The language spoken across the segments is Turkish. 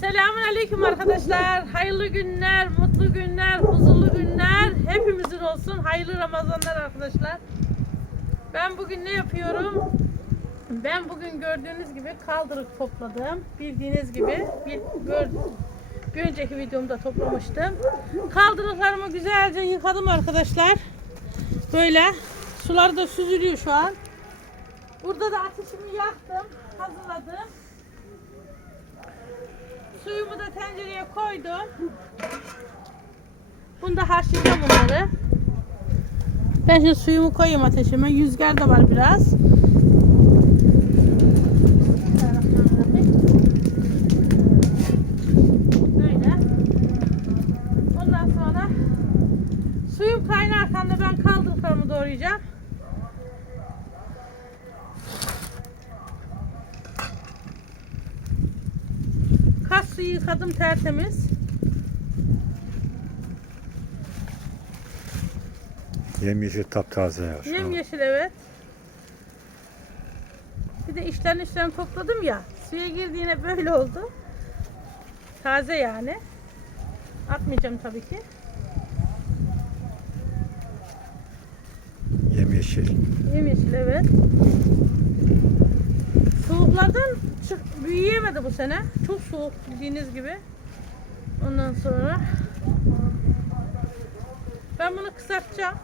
Selamun Aleyküm arkadaşlar. Hayırlı günler, mutlu günler, huzurlu günler hepimizin olsun. Hayırlı Ramazanlar arkadaşlar. Ben bugün ne yapıyorum? Ben bugün gördüğünüz gibi kaldırık topladım. Bildiğiniz gibi bir, gör- bir önceki videomda toplamıştım. Kaldırıklarımı güzelce yıkadım arkadaşlar. Böyle suları da süzülüyor şu an. Burada da ateşimi yaktım, hazırladım. Suyumu da tencereye koydum. Bunu da haşlayacağım bunları. Ben şimdi suyumu koyayım ateşime. Yüzgar da var biraz. Böyle. Ondan sonra suyum kaynarken de ben kaldırıklarımı doğrayacağım. Kaç suyu yıkadım tertemiz. Yemyeşil taptaze ya. şu. Yemyeşil evet. Bir de işlerini işlerini topladım ya. Suya girdiğine böyle oldu. Taze yani. Atmayacağım tabii ki. Yemyeşil. Yemyeşil evet. Soğuklardan çık büyüyemedi bu sene. Çok soğuk bildiğiniz gibi. Ondan sonra ben bunu kısaltacağım.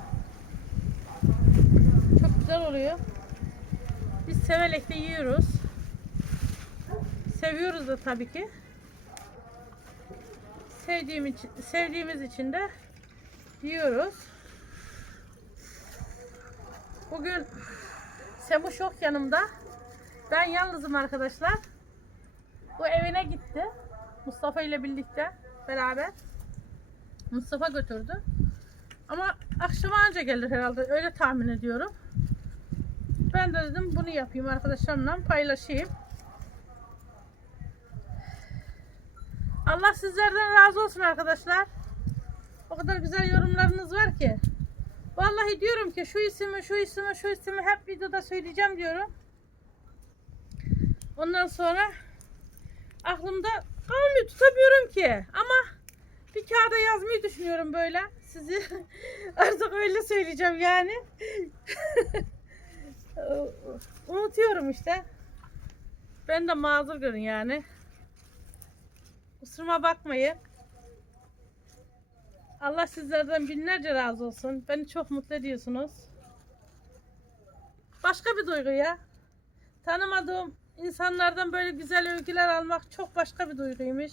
Çok güzel oluyor. Biz sevelekle yiyoruz. Seviyoruz da tabii ki. Sevdiğim için, sevdiğimiz için de yiyoruz. Bugün Semuş yok yanımda. Ben yalnızım arkadaşlar. Bu evine gitti. Mustafa ile birlikte beraber. Mustafa götürdü. Ama akşama anca gelir herhalde. Öyle tahmin ediyorum. Ben de dedim bunu yapayım arkadaşlarımla paylaşayım. Allah sizlerden razı olsun arkadaşlar. O kadar güzel yorumlarınız var ki. Vallahi diyorum ki şu ismi, şu ismi, şu ismi hep videoda söyleyeceğim diyorum. Ondan sonra aklımda kalmıyor, tutamıyorum ki. Ama bir kağıda yazmayı düşünüyorum böyle. Sizi artık öyle söyleyeceğim yani. Unutuyorum işte. Ben de mazur görün yani. Kusuruma bakmayın. Allah sizlerden binlerce razı olsun. Beni çok mutlu ediyorsunuz. Başka bir duygu ya. Tanımadığım insanlardan böyle güzel övgüler almak çok başka bir duyguymuş.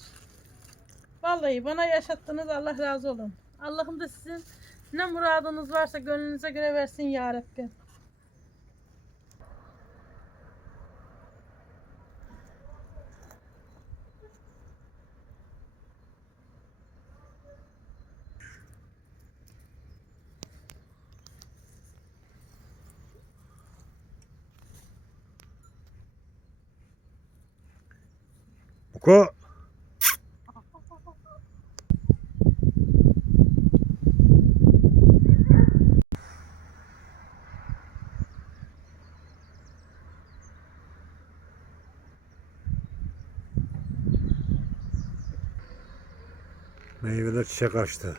Vallahi bana yaşattınız Allah razı olun. Allah'ım da sizin ne muradınız varsa gönlünüze göre versin ya Rabbi. Buko. Meyveler çiçek açtı.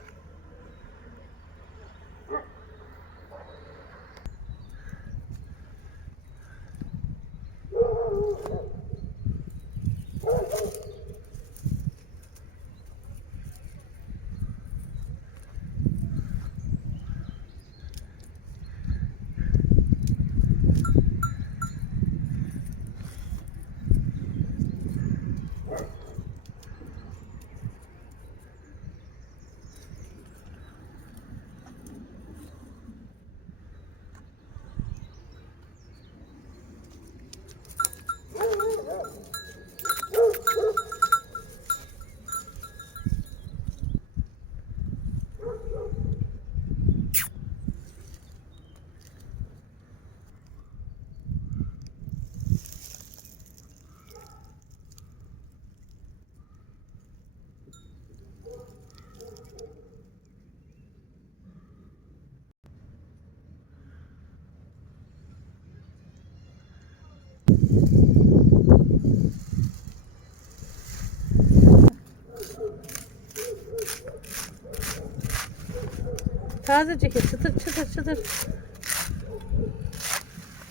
Taze ceket çıtır çıtır çıtır.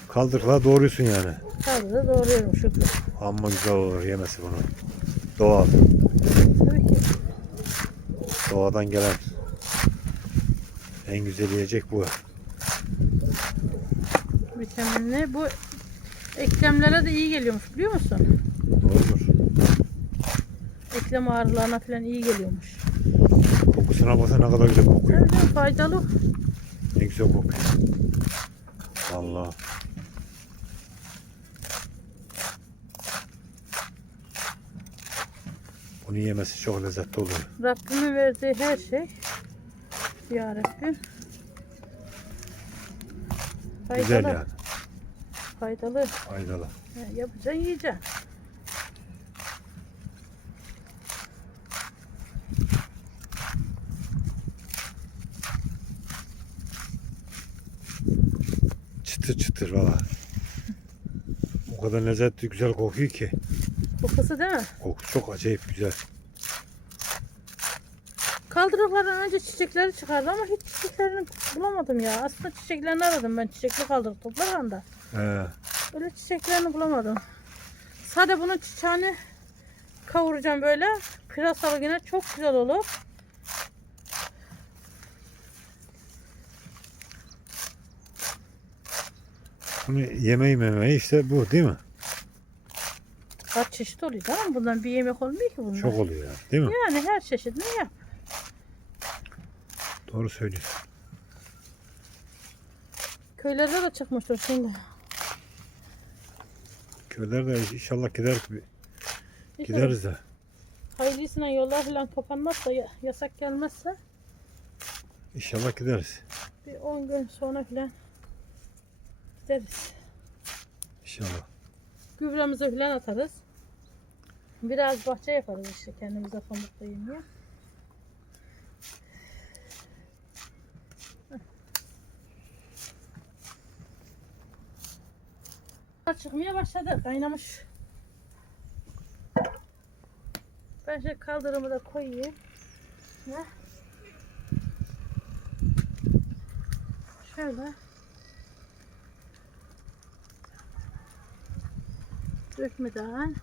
Kaldıkla doğruyorsun yani. De doğruyorum Şükrü. Amma güzel olur yemesi bunu. Doğal. Tabii ki. Doğadan gelen. En güzel yiyecek bu. Vitaminli. Bu eklemlere de iyi geliyormuş biliyor musun? Doğrudur. Eklem ağrılarına falan iyi geliyormuş. Kokusuna baksa ne kadar güzel kokuyor. Evet, faydalı. Ne güzel kokuyor. Allah. Bunu yemesi çok lezzetli oluyor. Rabbimin verdiği her şey. Ya Rabbim. Faydalı. Güzel yani. Faydalı. Faydalı. He, yapacaksın yiyeceksin. Çıtır çıtır valla. O kadar lezzetli güzel kokuyor ki. Kokusu değil mi? Kokusu çok acayip güzel. Kaldırıklardan önce çiçekleri çıkardı ama hiç çiçeklerini bulamadım ya. Aslında çiçeklerini aradım ben çiçekli kaldırık toplarken da. He. Öyle çiçeklerini bulamadım. Sade bunun çiçeğini kavuracağım böyle. Pırasalı yine çok güzel olur. Bunu yemeği memeyi işte bu değil mi? Kaç çeşit oluyor tamam? Bundan bir yemek olmuyor ki bundan. Çok oluyor yani, değil mi? Yani her çeşidini yap. Doğru söylüyorsun. Köylerde de çıkmıştır şimdi. Köyler de inşallah gider gideriz de. Hayırlısına yollar falan kapanmazsa, ya- yasak gelmezse İnşallah gideriz. bir 10 gün sonra falan gideriz. İnşallah. Gübremizi falan atarız. Biraz bahçe yaparız işte kendimize pamukla yemeye. Çıkmaya başladı. Kaynamış. Ben şu kaldırımı da koyayım. Şöyle. Dökmeden.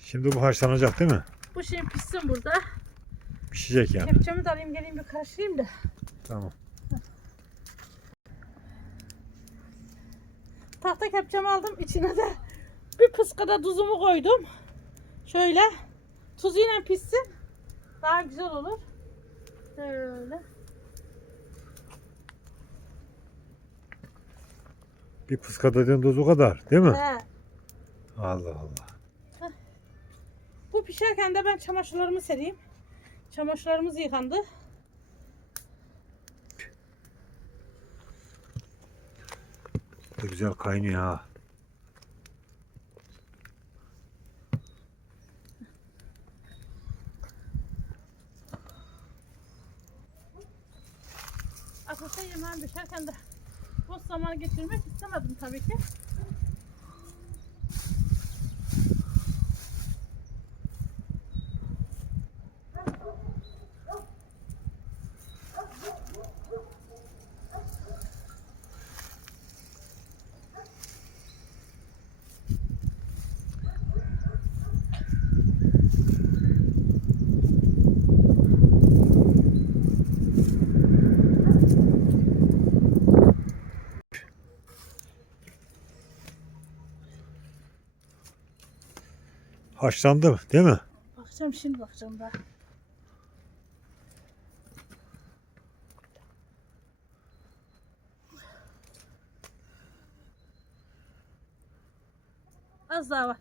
Şimdi bu haşlanacak değil mi? Bu şimdi pişsin burada. Pişecek yani. Kepçemi de alayım geleyim bir karıştırayım da. Tamam. Kepçemi aldım. içine de bir pıskada tuzumu koydum. Şöyle. Tuzuyla pişsin. Daha güzel olur. Şöyle. Bir pıska dediğin dozu kadar değil mi? He. Allah Allah. Bu pişerken de ben çamaşırlarımı sereyim. Çamaşırlarımız yıkandı. Ne güzel kaynıyor ha. Aslında yemeğim pişerken de boş zamanı geçirmek istemedim tabii ki. Haşlandı mı değil mi? Bakacağım şimdi bakacağım da. Az daha var.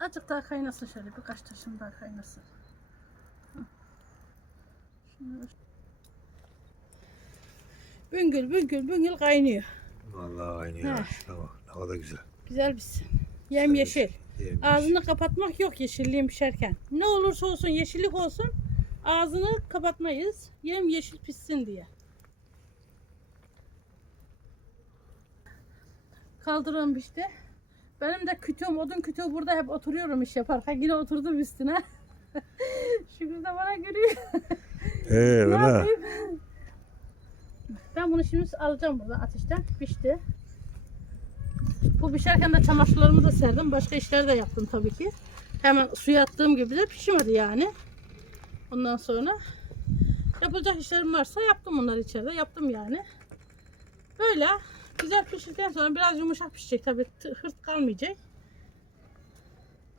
Azıcık daha kaynasın şöyle birkaç taşım daha kaynasın. Büngül büngül büngül kaynıyor. Vallahi kaynıyor. He. Şuna bak ne kadar güzel. Güzel bir Yem yeşil. Yemiş. Ağzını kapatmak yok yeşilliğin pişerken. Ne olursa olsun yeşillik olsun Ağzını kapatmayız. Yem yeşil pişsin diye. Kaldırıyorum işte. Benim de kütüğüm, odun kütüğü burada hep oturuyorum iş yaparken. Yine oturdum üstüne. Şükrü de bana gülüyor. Ee Ne yapayım? Ben bunu şimdi alacağım buradan ateşten. Pişti. Bu pişerken de çamaşırlarımı da serdim. Başka işler de yaptım tabii ki. Hemen suya attığım gibi de pişmedi yani. Ondan sonra yapacak işlerim varsa yaptım bunları içeride. Yaptım yani. Böyle güzel pişirdikten sonra biraz yumuşak pişecek tabii. Hırt kalmayacak.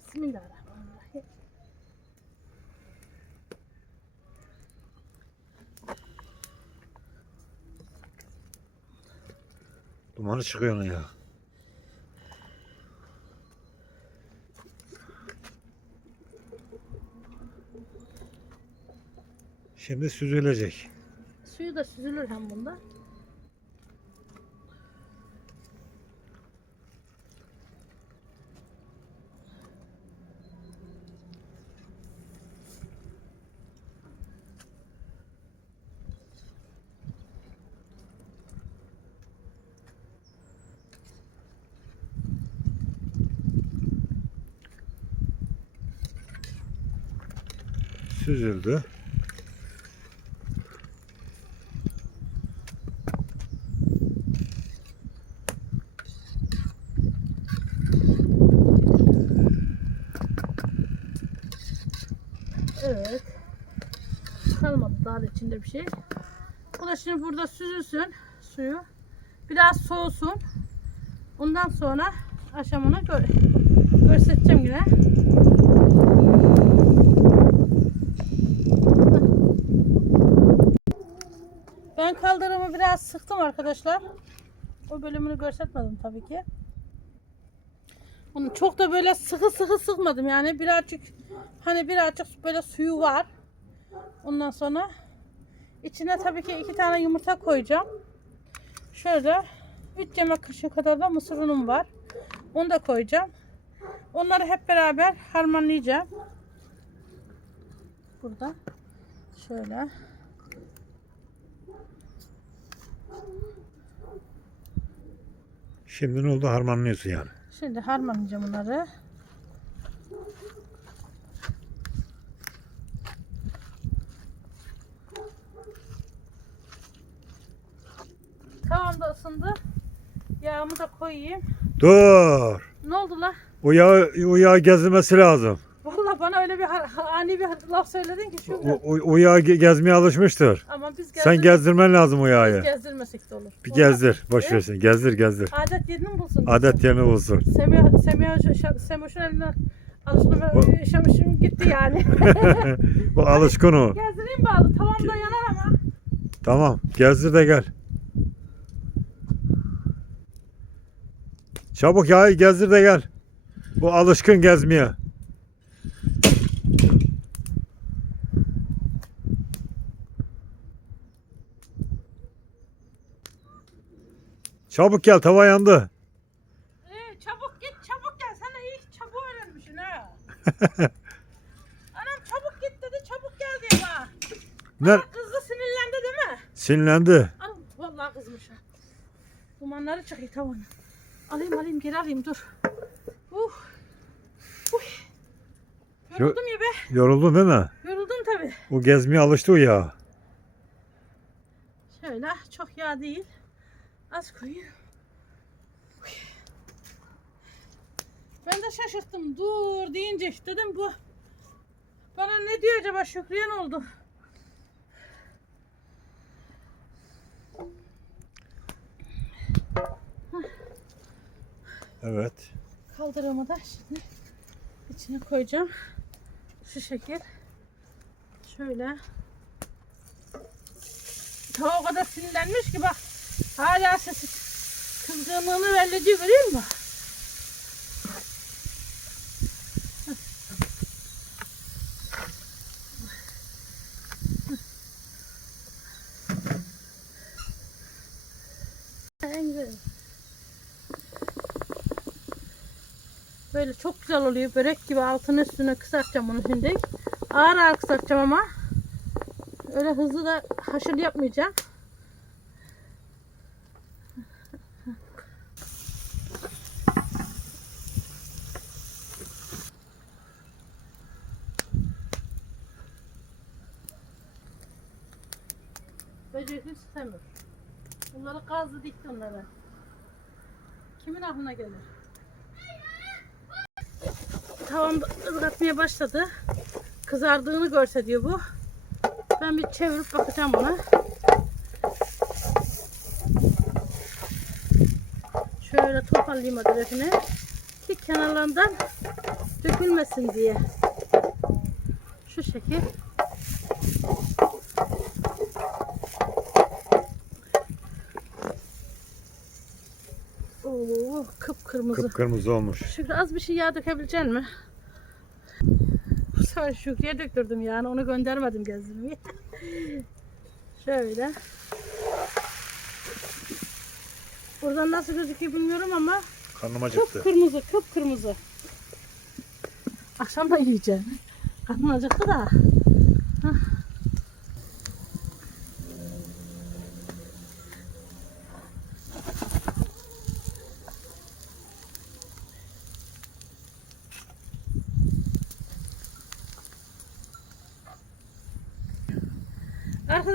Bismillahirrahmanirrahim. Dumanı çıkıyor ya. Şimdi süzülecek. Suyu da süzülür hem bunda. Süzüldü. Evet. Kalmadı daha da içinde bir şey. Bu da şimdi burada süzülsün suyu. Biraz soğusun. Ondan sonra aşamını gör göstereceğim yine. Ben kaldırımı biraz sıktım arkadaşlar. O bölümünü göstermedim tabii ki. Onu çok da böyle sıkı sıkı sıkmadım yani birazcık hani birazcık böyle suyu var. Ondan sonra içine tabii ki iki tane yumurta koyacağım. Şöyle 3 yemek kaşığı kadar da mısır unum var. Onu da koyacağım. Onları hep beraber harmanlayacağım. Burada. Şöyle. Şimdi ne oldu? Harmanlıyorsun yani. Şimdi harmanlayacağım bunları. Tamam da ısındı. Yağımı da koyayım. Dur. Ne oldu la? O yağ, o yağ gezmesi lazım. Vallahi bana öyle bir ani bir laf söyledin ki O, şu. o, o yağ ge- gezmeye alışmıştır. Ama biz Sen gezdir- gezdirmen lazım o biz yağı. gezdirmesek de olur. Bir gezdir. Boş versin. Gezdir gezdir. Adet yerini bulsun? Adet yerini bulsun. Semih, Semih, Semih'in elinden alışını O- ben yaşamışım gitti yani. Bu alışkın o. Gezdireyim bağlı. Tamam da yanar ama. Tamam. Gezdir de gel. Çabuk yağı gezdir de gel. Bu alışkın gezmeye. Çabuk gel tava yandı. Ee, çabuk git çabuk gel. Sen de iyi çabuk öğrenmişsin ha. Anam çabuk git dedi çabuk gel diye bak. Ne? Ama Kızı sinirlendi değil mi? Sinirlendi. Anam vallahi kızmış ha. Dumanları çıkıyor tavanı. Alayım alayım geri alayım dur. Uh. Uy. Yoruldum ya be. Yoruldun değil mi? Yoruldum tabi. O gezmeye alıştı o ya. Şöyle çok yağ değil. Az koyayım. Uy. Ben de şaşırttım. Dur deyince dedim bu. Bana ne diyor acaba Şükriye ne oldu? Evet. Kaldırımı da şimdi içine koyacağım. Şu şekil. Şöyle. Tava o kadar sinirlenmiş ki bak. Hala sesi kızgınlığını belli ediyor görüyor musun? En güzel. Böyle çok güzel oluyor. Börek gibi altını üstüne kısartacağım bunu şimdi. Ağır ağır kısartacağım ama. Öyle hızlı da haşır yapmayacağım. Böcekli istemiyor. Bunları kazdı dikti onları. Kimin aklına gelir? Tavan ızgatmaya başladı. Kızardığını görse diyor bu. Ben bir çevirip bakacağım buna. Şöyle toparlayayım adresini. Ki kenarlarından dökülmesin diye. Şu şekil. Kıpkırmızı. Kıpkırmızı olmuş. Şükrü az bir şey yağ dökebilecek mi? Bu sefer Şükrü'ye döktürdüm yani onu göndermedim gezdirmeye. Şöyle. Buradan nasıl gözüküyor bilmiyorum ama Karnım acıktı. kıpkırmızı kıpkırmızı. Akşam da yiyeceğim. Karnım acıktı da. Hah.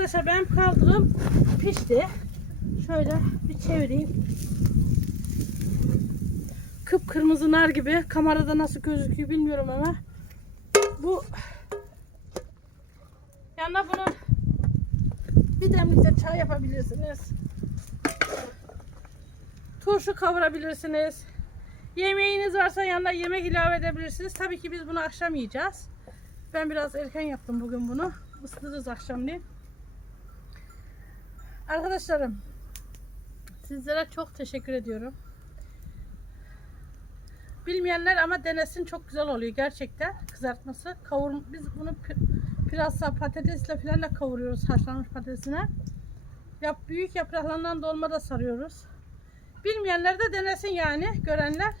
Arkadaşlar benim kaldırım pişti. Şöyle bir çevireyim. Kıpkırmızı nar gibi. Kamerada nasıl gözüküyor bilmiyorum ama. Bu yanına bunun bir demlik de çay yapabilirsiniz. Turşu kavurabilirsiniz. Yemeğiniz varsa yanına yemek ilave edebilirsiniz. Tabii ki biz bunu akşam yiyeceğiz. Ben biraz erken yaptım bugün bunu. Isıtırız akşamleyin. Arkadaşlarım sizlere çok teşekkür ediyorum. Bilmeyenler ama denesin çok güzel oluyor gerçekten kızartması. Kavur biz bunu pırasa patatesle falan da kavuruyoruz haşlanmış patatesine. Yap büyük yapraklarından dolma da sarıyoruz. Bilmeyenler de denesin yani görenler.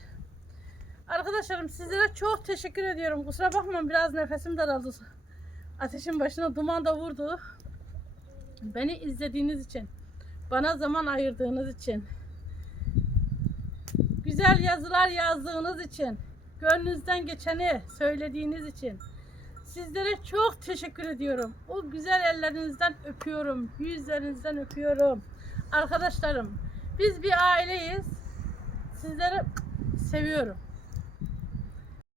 Arkadaşlarım sizlere çok teşekkür ediyorum. Kusura bakmayın biraz nefesim daraldı. Ateşin başına duman da vurdu. Beni izlediğiniz için, bana zaman ayırdığınız için, güzel yazılar yazdığınız için, gönlünüzden geçeni söylediğiniz için sizlere çok teşekkür ediyorum. O güzel ellerinizden öpüyorum, yüzlerinizden öpüyorum. Arkadaşlarım, biz bir aileyiz. Sizleri seviyorum.